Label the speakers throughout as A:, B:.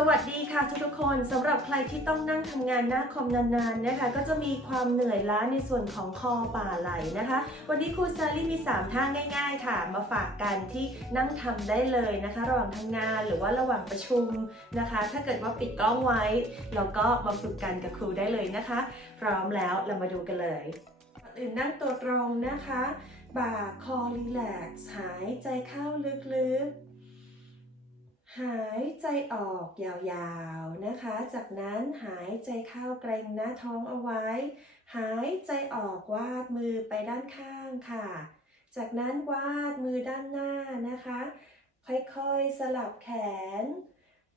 A: สวัสดีค่ะทุกๆคนสำหรับใครที่ต้องนั่งทำงานหน้าคอมนานๆนะคะ ก็จะมีความเหนื่อยล้าในส่วนของคอบ่าไหลนะคะ วันนี้ครูซาลี่มี 3 ท่าง่าย ๆ ค่ะ มาฝากกันที่นั่งทำได้เลยนะคะ ระหว่างทำงานหรือว่าระหว่างประชุมนะคะ ถ้าเกิดว่าปิดกล้องไว้เราก็มาฝึกกันกับครูได้เลยนะคะ พร้อมแล้วเรามาดูกันเลยอื่นนั่งตัวตรงนะคะ บ่าคอรีแลกซ์หายใจเข้าลึกๆ หายใจออกยาวๆนะคะ จากนั้นหายใจเข้าเกรงหน้าท้องเอาไว้ หายใจออกวาดมือไปด้านข้างค่ะ จากนั้นวาดมือด้านหน้านะคะ ค่อยๆสลับแขน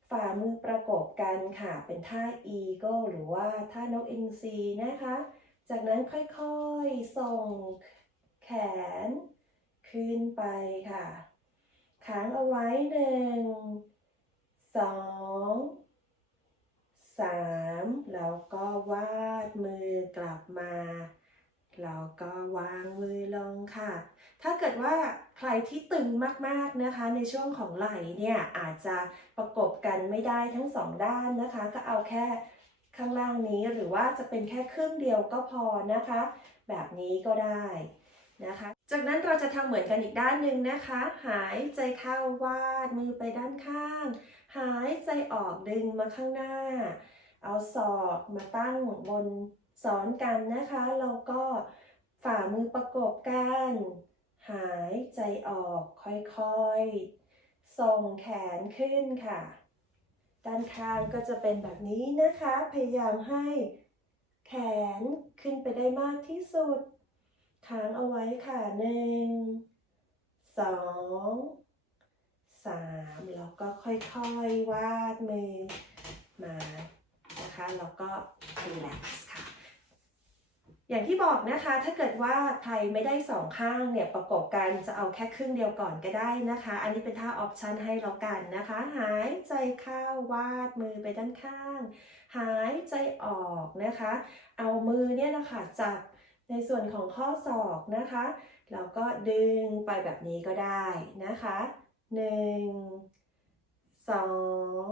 A: ฝ่ามือประกบกันค่ะ เป็นท่า Eagle หรือว่าท่านกอินทรีนะคะ จากนั้นค่อยๆส่งแขนขึ้นไปค่ะค้างเอาไว้หนึ่ง สองสามแล้วก็วาดมือกลับมาแล้วก็วางมือลงค่ะ ถ้าเกิดว่าใครที่ตึงมากๆนะคะ ในช่วงของไหล่เนี่ยอาจจะประกบกันไม่ได้ทั้งสองด้านนะคะ ก็เอาแค่ข้างล่างนี้หรือว่าจะเป็นแค่ครึ่งเดียวก็พอนะคะ แบบนี้ก็ได้ นะคะ จากนั้นเราจะทำเหมือนกันอีกด้านหนึ่งนะคะ หายใจเข้าวาดมือไปด้านข้าง หายใจออกดึงมาข้างหน้า เอาศอกมาตั้งบนซ้อนกันนะคะแล้วก็ฝ่ามือประกบกัน หายใจออกค่อยๆ ส่งแขนขึ้นค่ะ ด้านข้างก็จะเป็นแบบนี้นะคะ พยายามให้แขนขึ้นไปได้มากที่สุด ค้างเอาไว้ค่ะหนึ่งสองสามแล้วก็ค่อยๆวาดมือมานะคะแล้วก็รีแลกซ์ค่ะ อย่างที่บอกนะคะ ถ้าเกิดว่าใครไม่ได้สองข้างเนี่ยประกบกันจะเอาแค่ครึ่งเดียวก่อนก็ได้นะคะ อันนี้เป็นท่าออปชันให้แล้วกันนะคะ หายใจเข้าวาดมือไปด้านข้าง หายใจออกนะคะ เอามือเนี่ยนะคะจับ ในส่วนของข้อศอกนะคะแล้วก็ดึงไปแบบนี้ก็ได้นะคะหนึ่งสอง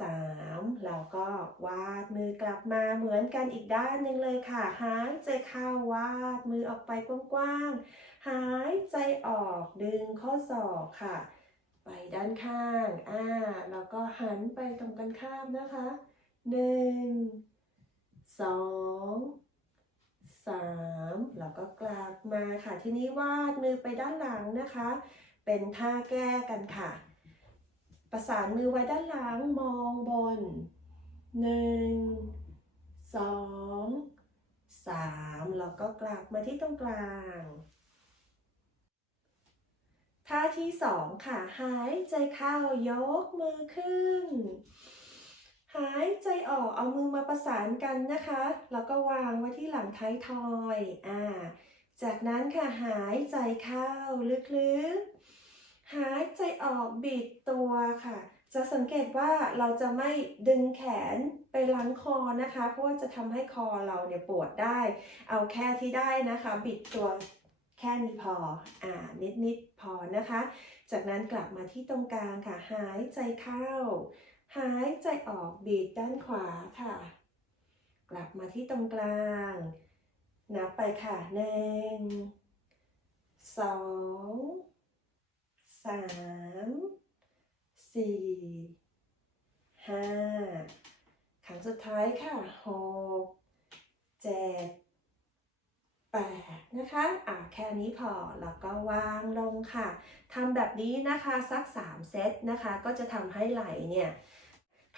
A: สามแล้วก็วาดมือกลับมาเหมือนกันอีกด้านหนึ่งเลยค่ะ หายใจเข้าวาดมือออกไปกว้างๆ หายใจออกดึงข้อศอกค่ะ ไปด้านข้าง อ่า แล้วก็หันไปตรงกันข้ามนะคะหนึ่ งสามแล้วก็กลับมาค่ะ ทีนี้วาดมือไปด้านหลังนะคะ เป็นท่าแก้กันค่ะ ประสานมือไว้ด้านหลังมองบนหนึ่งสองสามแล้วก็กลับมาที่ตรงกลางท่าที่สองค่ะ หายใจเข้ายกมือขึ้น หายใจออกเอามือมาประสานกันนะคะ แล้วก็วางไว้ที่หลังท้ายทอยอ่าจากนั้นค่ะหายใจเข้าลึกๆ หายใจออกบิดตัวค่ะ จะสังเกตว่าเราจะไม่ดึงแขนไปหลังคอนะคะ เพราะว่าจะทำให้คอเราเนี่ยปวดได้ เอาแค่ที่ได้นะคะ บิดตัวแค่นี้พออ่านิดๆพอนะคะ จากนั้นกลับมาที่ตรงกลางค่ะ หายใจเข้า หายใจออกบิดด้านขวาค่ะ กลับมาที่ตรงกลาง นับไปค่ะหนึ่งสองสามสี่ห้าครั้งสุดท้ายค่ะหกเจ็ดแปดนะคะ อะแค่นี้พอ แล้วก็วางลงค่ะทำแบบนี้นะคะสัก 3 เซตนะคะ ก็จะทำให้ไหลเนี่ย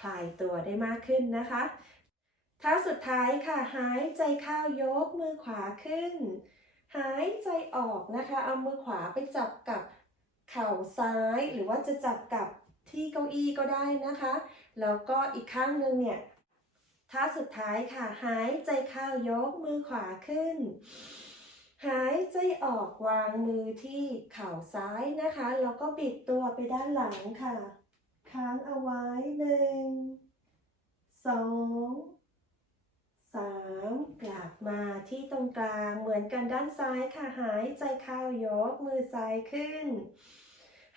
A: ลายตัวได้มากขึ้นนะคะท่าสุดท้ายค่ะ หายใจเข้ายกมือขวาขึ้น หายใจออกนะคะ เอามือขวาไปจับกับเข่าซ้าย หรือว่าจะจับกับที่เก้าอี้ก็ได้นะคะ แล้วก็อีกข้างหนึ่งเนี่ยท่าสุดท้ายค่ะ หายใจเข้ายกมือขวาขึ้น หายใจออกวางมือที่เข่าซ้ายนะคะ แล้วก็บิดตัวไปด้านหลังค่ะ ค้างเอาไว้หนึ่งสองสามกลับมาที่ตรงกลางเหมือนกันด้านซ้ายค่ะหายใจเข้ายกมือซ้ายขึ้น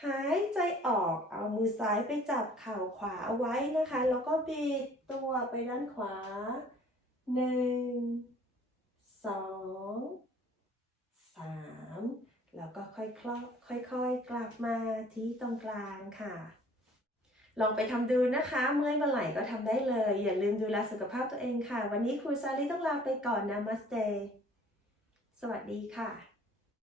A: หายใจออกเอามือซ้ายไปจับเข่าขวาเอาไว้นะคะ แล้วก็บิดตัวไปด้านขวาหนึ่งสองสามแล้วก็ค่อยคลอค่อยๆกลับมาที่ตรงกลางค่ะ ลองไปทำดูนะคะ เมื่อยเมื่อไหร่ก็ทำได้เลย อย่าลืมดูแลสุขภาพตัวเองค่ะ วันนี้ครูซาลีต้องลาไปก่อนนะมัสเตสวัสดีค่ะ